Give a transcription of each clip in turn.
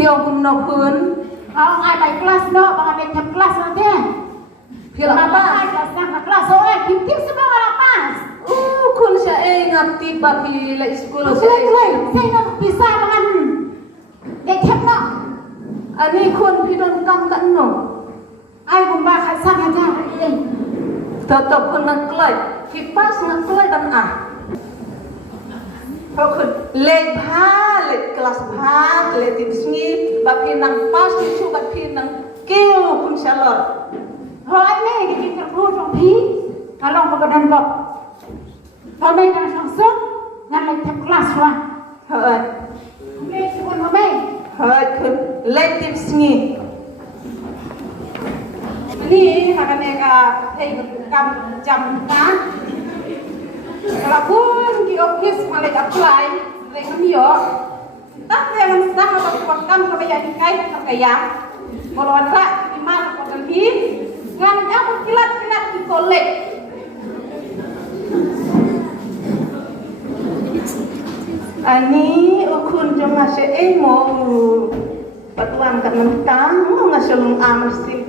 Thiêu cùng nộp hơn. Ai bài class đó, bằng ai nhập class nào thế? Thiêu là apa? Ai class class so kim kim sebab orang pas. Kun saya ingat tiba di sekolah Saya saya. nak bisa dengan đẹp đó. Ani kun pidon kam kan no. Ai cũng ba khai sang aja ini. Tetap kun naklai. Kipas naklai dan Kau kun lek kelas pha lek tipsngi bagi nang pas itu bagi nang kêu kun salor. Hỏi này cái gì cũng vô trong thí. Kalau mau badan kok. Hôm nay đang sáng sớm, ngăn lại nhập class rồi. Hỡi. Mẹ chỉ muốn hôm nay. Hỡi kun lek tipsngi. Ini kata mereka kam jam kan. Kalau pun di office malah apply, mereka mio. Tak yang sedang atau program kebayaan kai kebayaan. Kalau ada di mana program ini, ngan aku kilat di kolek. Ani ukun cuma seemo patuan kat mentang ngasih lung amesti.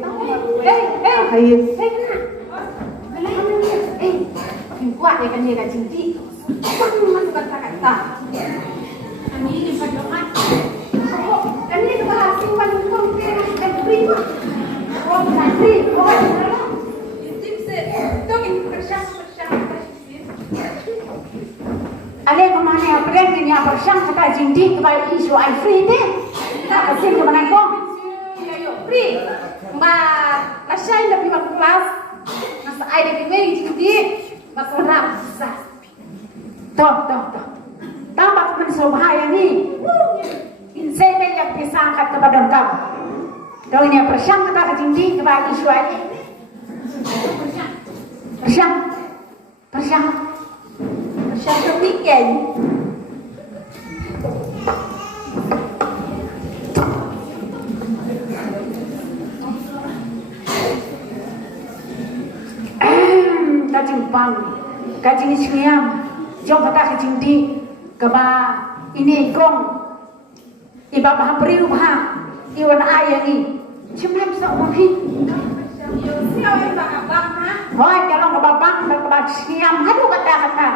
Kuat dia kan dia kat cinti. Masuk kata kata. Ani ini pajokan. Dan ini juga simpan konten dan prima. Oh, santri, oh. Tim se, tokin bersama. Ale kemana ya presiden yang bersama kata cinti kepada isu I free deh. Kita kesini ke mana kok? Free. Mbak, saya lebih masuk kelas. Masa saya lebih baik cinti. Masa rap susah. Toh. Tambah mensobhaya ni. Insya yang bisa angkat kepada engkau. Kau ini bersama kata cinti kepada isu ini. Bersama weekend. Kajimpang, kajini singam, jom kata kajindi, kaba ini gong, iba bah berubah, iwan ayah ni, cuma bisa mungkin. Siapa yang bakal bang? Hoi, kalau kaba bang, kaba singam, aduh kata.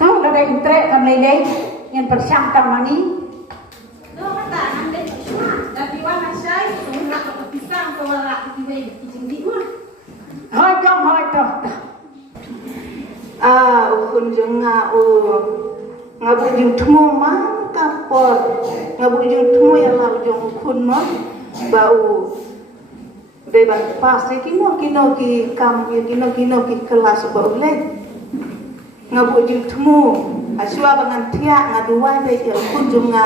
Tahu ada intrek kan lele yang bersangka mani. No kata anda cuma dari warna saya semua kepisang ke warna tiba di mah. Hoi toh. Ukun jenga ngabujung temu mang kapor ngabujung temu yang lalu jong ukun mah bau debat pas kino ki kam kino ki kelas bau le ngabujung temu asua bangan tiak ngadua de ukun jenga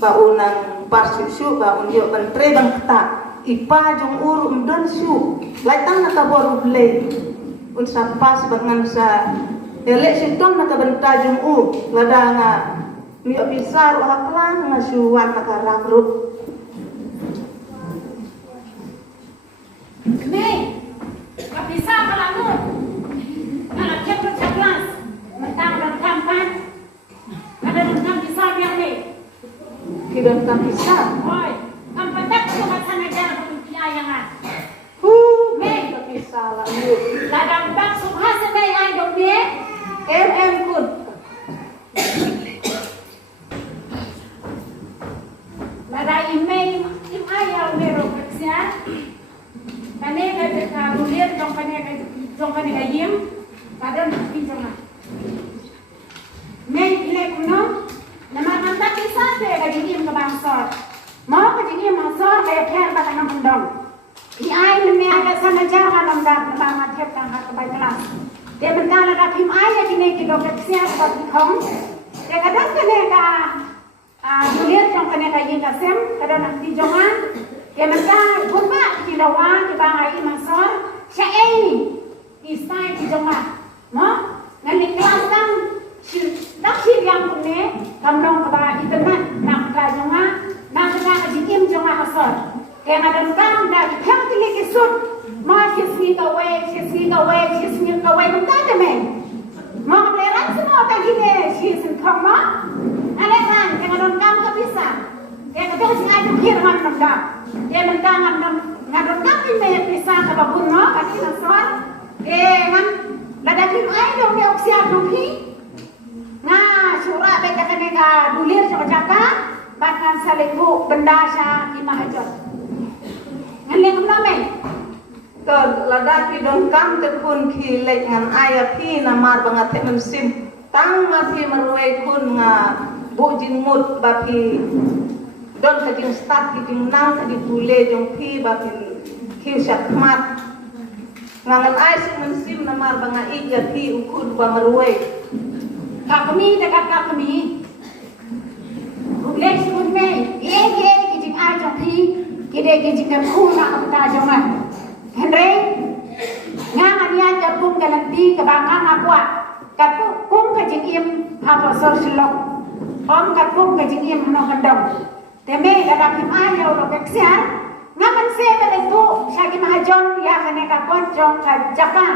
bau nang pas susu bau nyo pentre bang kata ipa jong urum don su laitang naka boru le unsa pas bangan sa elek sitong naka bentajung lada nga mi bisa haklan nga suwan naka ramrut Nih, bisa kalau anak cepat kelas mentang dan kampan ada dengan bisa biar nih kidan tak bisa hoi kampan tak cuma sana jalan ayahan nih tak bisa lah lu ladang bak subhasa nih ay dong dia kun lada email ayal mero kerja kane ka bulir jong kane ka yim padahal pinjam na main ile kuno nama manta bisa te ka yim ka bangsor mau ka yim masor ka pher ba tanam pendong di ai ne aga sana jaga nam da ba ma thep tang ha ka ba kelas dia berkala ka phim ai ya kini ki dok sia ka khong dia kadang kane ka bulir jong kane ka yim ka sem kadang nak di jongan dia mereka guna kilawan di bangai masor syai isai di jomah mo ngani kelas kan dak si yang punya kamdong ka internet nak ka jomah nak ka jikim jomah masor dia ngadan kan da phem tili kisut ma kisni ka way benda de men mo leran semua ta gine si sen kong mo. Alesan, kaya nga doon kam ka bisa. Kaya nga doon siya ay kukirman ng dam. Kaya nga doon kam may bisa ka babun mo, kasi nason. Nga, ladakin ay doon may oksiyan nuki. Nga, syura, beka ka nga dulir sa kajaka. Bahkan saliku benda siya imahajon. Ngayon namin.ก็ระดับที่ดงกำจะคุณขี่เล็กงานอายพี่นามาบังอาจมันซิมตั้งมาพี่มารวยคุณงาบุจิงมุดบาพี่ดนขจิงสตาร์ทจิงนั่งขจิงตุเลจงพี่บาพี่คิวชักมัดงานอายซิมันซิมนามาบังอาจอีกจะพี่อุคุณบามารวย Kak kami dekat kak kami. Lek sebut me, ye kijing ai jong pi, kide kijing kan ku nak kita jongan. Henry, ngang ania japung galanti ke bangang akwa. Kat kum kijing im apa sorsilok. Om kat kum kijing im no gendong. Teme ada kim ai yo lo keksian. Ngaman se belentu syaki mahajon ya kane ka pon jong ka jaka.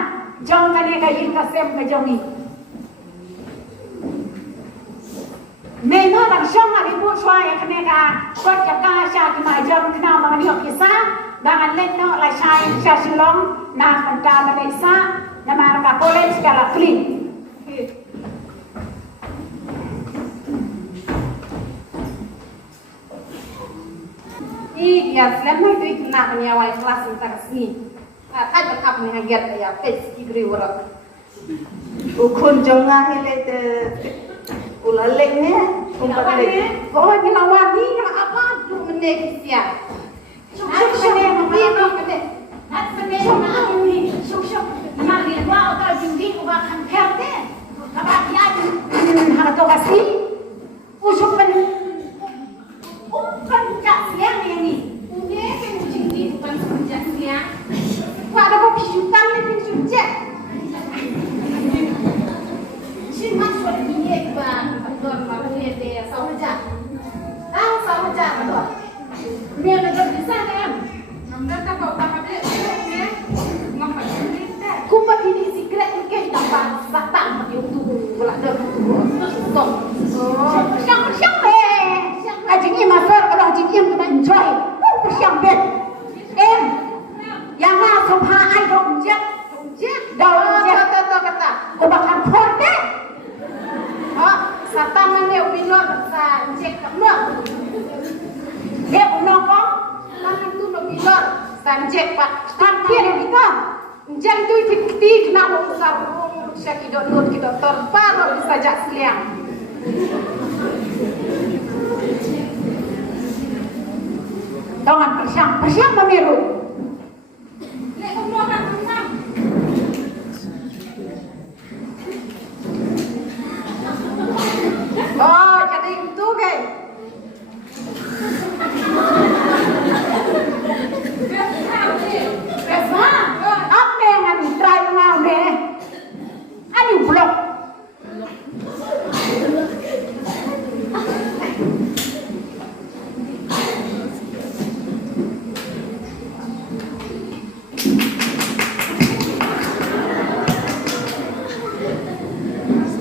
Jong kane ka il ka sem ka jongi. Memang orang syong hari bu suai kenega kot jaka syaki mahajon kenal mangani okisa. Dengan leno lai syai syasilong na kanta Malaysia na marka college kala clean. Ya, selama itu kena menyawai kelas tentang seni. Tak berkap mengajar ya, tes kiri orang. Ukun jongan hele te ulalek ne Kenapa ni? Oh, ni lawan ni apa? Tu menek sia. Nak menek mesti nak menek. Nak menek nak ini. Syuk. Nak dia buat atau judi buat kampel deh. Apa dia Hang to kasi. Usuk pen. bukan cak siang ni. Ini kan judi bukan senjata siang. Wah ada kau pisutan ni pisu cek. Sini masuk ni bang. Betul apa ni dia sahaja. Sahaja betul. Dia nak bisa kan? Nampak tak kau tak ada ni? Nampak ni tak? Kumbat ini secret ni kan dapat satang mati untuk pula dah. Kau. Persiang be. Ajing ni masuk kalau ajing ni kita enjoy. Persiang be. Yang nak sopa ai dong jet. Dong jet. Kata. Kau bakal korte. Oh, satan ni opinion sa cek kamu. Dia bunuh kau. Tangan tu opinion sa cek pak. Tapi ada kita. Jangan tu tikti kena usah syaki download kita terbaru bisa jak seliang. Jangan persiang memiru. Lek kamu akan menang. Oh, jadi itu ke? Resa, apa yang ada try ngau deh? Ani blok.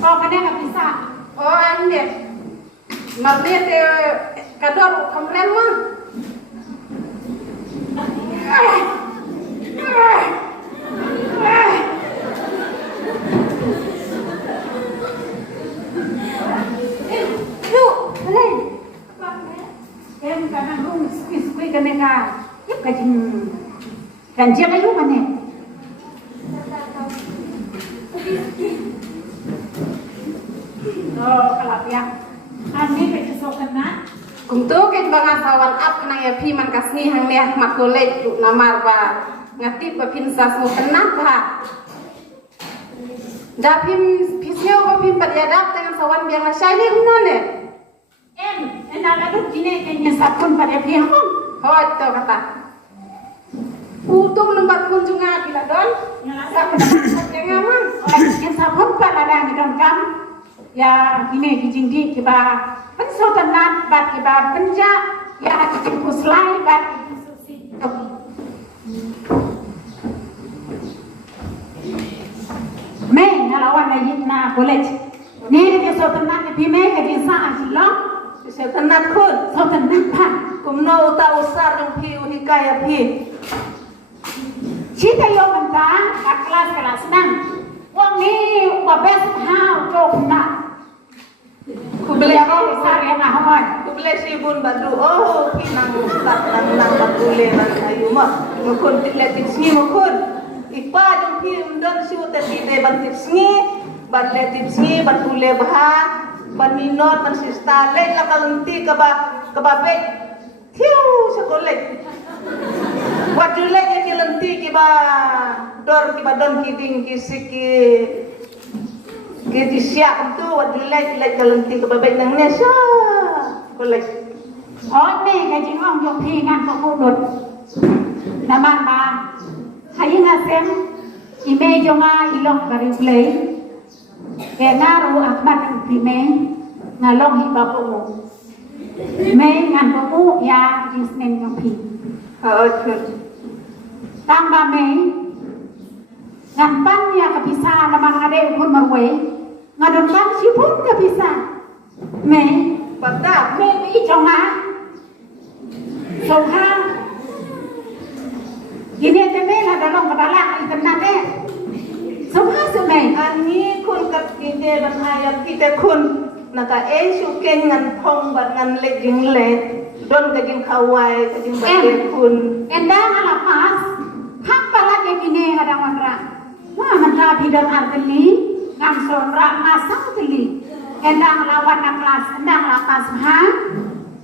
Oh, kan dia nggak bisa. Oh, ini. Magnet kador kemarin mah. Em karena lu sukui kan mereka, ya kan dia kayu mana? Oh, kalau dia, ani bekesokan na. Untuk kita bangasawan up kena ya piman kasni hang lihat makolej tu namar ba ngati ba pinsas mo kenapa? Dapim pisnya ba pim padiadap dengan sawan biang la shaili humnane. Nak ada kini kayaknya sakun pada dia. Hoi to kata. Utum lembar kunjungan bila don. Sakun yang aman. Yang sakun pada ada di dalam kam. Ya ini kijing kiba pensotan nat bat kiba penja ya kijing kuslai bat me ngalawan na college Ni ke so tenat pi me ke sa silong. Saya tenat kun. So tenat pa. Kumno uta usar yang pi hikaya pi. Cita yo menta kelas nang. Wong ni wa best how to na. Kubeli Ko sa ya na hoy. kubeli sibun badu. Oh, kinang ustad nang batule man ayu mah. Mukun tikletik singi mukun. Ipa jong pi undon si uta tide bantik singi. Batletik singi batule bah. Baninot man sista le la kalunti kaba be. Tiu sekolek. Wajule ke lenti kiba dor kiba don kiding kisiki siap tu wajule ke lenti kiba baik nang nesha kolek Ôi mẹ cái chính ông dùng thì ngàn có cô đột là bạn bà hãy nga xem email cho nga ilong và replay kẻ nga ru akmat ang pime nga long hi ba ko mo me ngàn có cô ya jisnen yung pi tang ba me ngàn pan ya kapisa naman nga de kun marwe nga don kan sipun kapisa me pada me bi cho nga Sông ha, ini teme lah dalam kepala internet deh. Sông ha semai. ani kun kat kite ban ayat kita kun naka suken ngan phong ban ngan le jing le don ka jing kawai ka jing bate kun Endang ala pas, hak pala ke kini kadang mandra. Wah mandra bidon arteli, ngam sonra masang teli. Endang lawan nak kelas, endang lapas ha.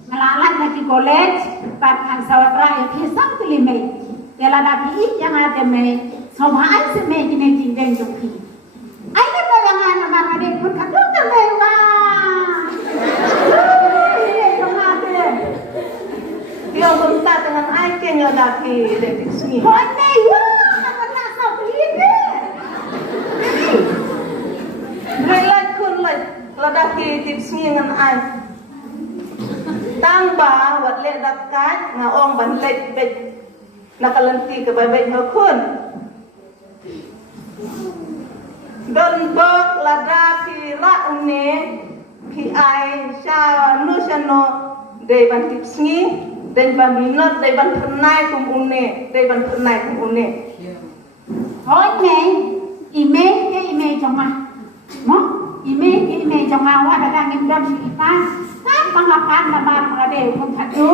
Ngelalat lagi college, bahkan sawatra yang pisang telimai. Yalah nabi yang ada mai, semua ai semai kini jingdeng joki. Ai kan yang anak marah dek pun kadang terlewat. dia benta dengan ai ke nyodapi detik sini Mana ya? Apa nak sah beli deh? Relat kun ladaki tip sini dengan ai tang ba wat le dakat nga ong ban le bet nakalenti ke babet kun don bok lada ki ra une ki ai sha nu shano de ban tip sini den ban minot de ban pernai kum une de ban pernai kum une Thôi nè, email cái email trong mà, nó email cái email trong mà quá đã đang nghiêm đâm sự ta, tak panglapan na mga deo kung hado,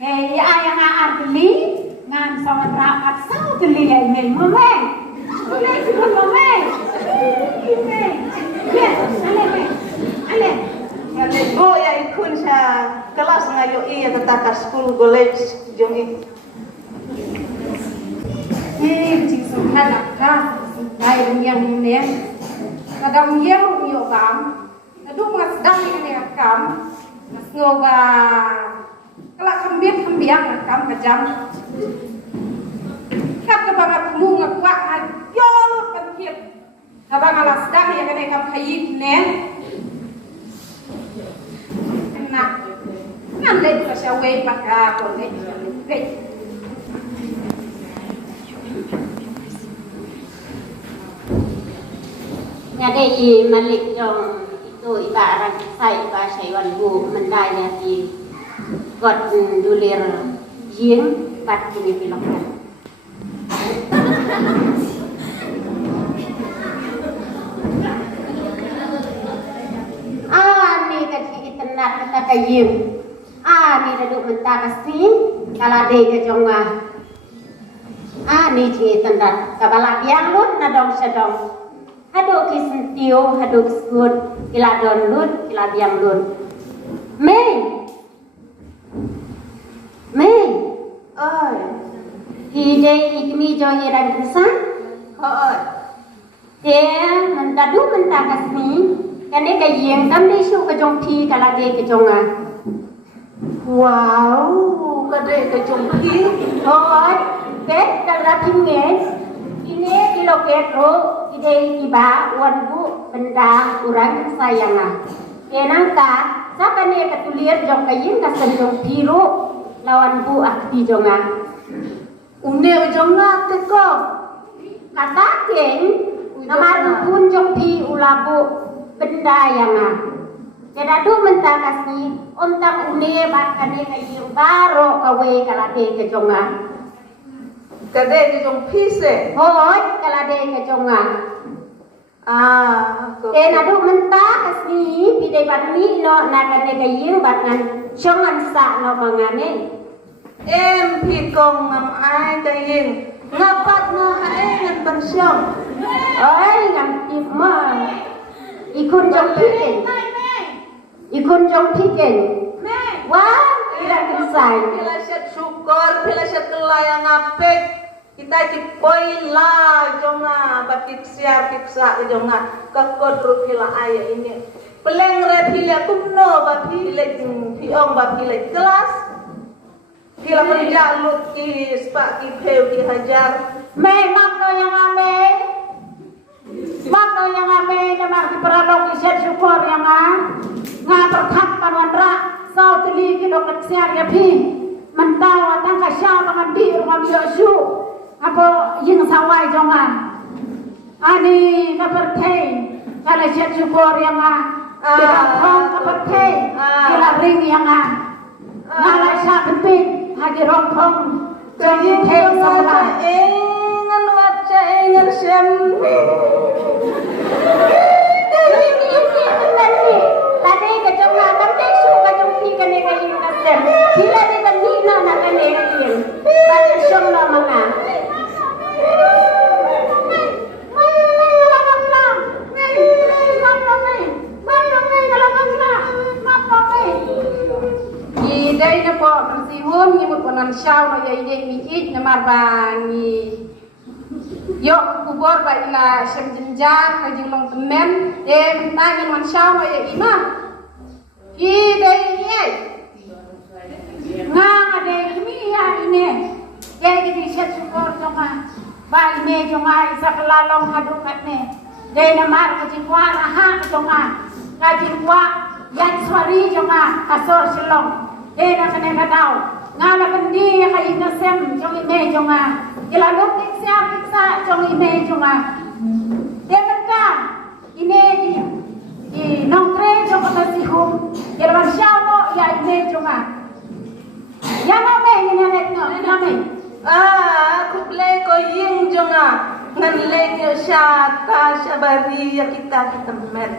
eh ay ang aartili ngan sa matrapat sa utili ay email mo me, ulay siguro mo me, email, yes, ale. Go ya ikun sa kelas ngayo iya tataka school college jong i. Chính số hai là ca, đây là nhiều nè, là đồng nhiều cảm, là đúng là đăng cái này cảm, ngô và các bạn không biết là cảm cả trăm, các bạn là mua ngọc quạng là do luôn cần thiệt, các bạn là đăng cái này gặp thấy nè, nặng, nặng lên và sẽ quay bạc cả của lên vậy. Nhà đây mà lịch trong tôi bà rằng sai bà saiวันbuมันได้เนี่ยที่กดดูแลยิงบัดนี้ไปลองกันนี่ก็ที่อินเทอร์เน็ตkita keยิงนี่duduk mentah kasi kalau deh ke jonggaนี่ที่อินเทอร์เน็ตkabalak yang lut na dong sedong Hado kisentiu, hado kiskut, kila don lut, kila diam lut. Mei, Oi, ide ikmi jo hiran kesan, oi. dia mentadu mentakasni, kane kayeng tam de shu kajong thi kala de kajonga. Wow, kade ke jongki. Hoi, bet kala timnge, ini kiloket ro. Ide iba wanbu benda kurang sayanga. Kenangka sapane katulir jong kayin kasenjong biru lawan bu akti jonga. Une jonga teko. Kata keng nama dukun jong pi ulabu benda yang Kena tu mentah kasih ontang une bat kane kayu baro kawe kalade ke jonga. Kade ke jong pise. Hoi kalade ke jonga. Kena tu mentah kasih pide bat ni no na kane kayu bat ngan jongan sa no mangane. Pikong ngam ai kaying ngapat na ngan pensyong. Oi ngam ima. Ikun jong piken. Ikun jong piken. Wah, tidak kisah. Pila syat syukur, pila syat kelayang apik. Kita kipoi la jonga batik siar piksa jonga kakodru pila ayah ini. Peleng re pila kumno ba pila piong ba pila kelas. Pila penjalut ki spak ki peu ki hajar. Makno yang ame. Makno yang ame namar di peralok isyat syukur yang nga perthak panwandra sau tili ki dokter siar ya pi mentau atang ka syau tangan di rumah bioshu apa ying sawai jongan ani ka perthei kala isyat syukur yang kira thong ka perthei kira ring yang ngala sya penting hadi rong thong jadi thei samla Engan waca engan sem. Tadi ke jonga kamte su ka jong pi kane kayu kasem. Bila di kan ni na na kane kayu. Baca syom no manga. Idai na po bersihun ngibut ponan syau na ya idai mikit na marbangi. Yok kubur ba ila syam jenjar ka jinglong temen mentangin wan syau na ya ima. Idai ye. Nga ade kimi ya ini. Ya gidi syat syukur jonga. Ba ime jonga isa kelalong hadukat ne. Dai na mar ka jingwa raha jonga. Ka jingwa yan swari jonga kasor silong. Dena kene kadau ngala kendi kayi nasem jong ime jonga jela luk tiksa jong ime jonga dementa ine di nongtre jong kasihum jela masyamo ya ime jonga yana me ngene no name Kuble ko ying jonga ngan lek syata syabari ya kita men.